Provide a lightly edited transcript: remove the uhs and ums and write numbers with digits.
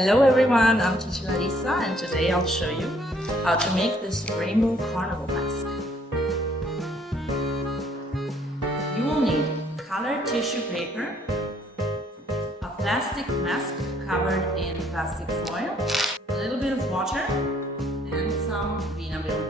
Hello everyone, I'm Teacher Larissa and today I'll show you how to make this Rainbow Carnival Mask. You will need colored tissue paper, a plastic mask covered in plastic foil, a little bit of water, and some Vinavil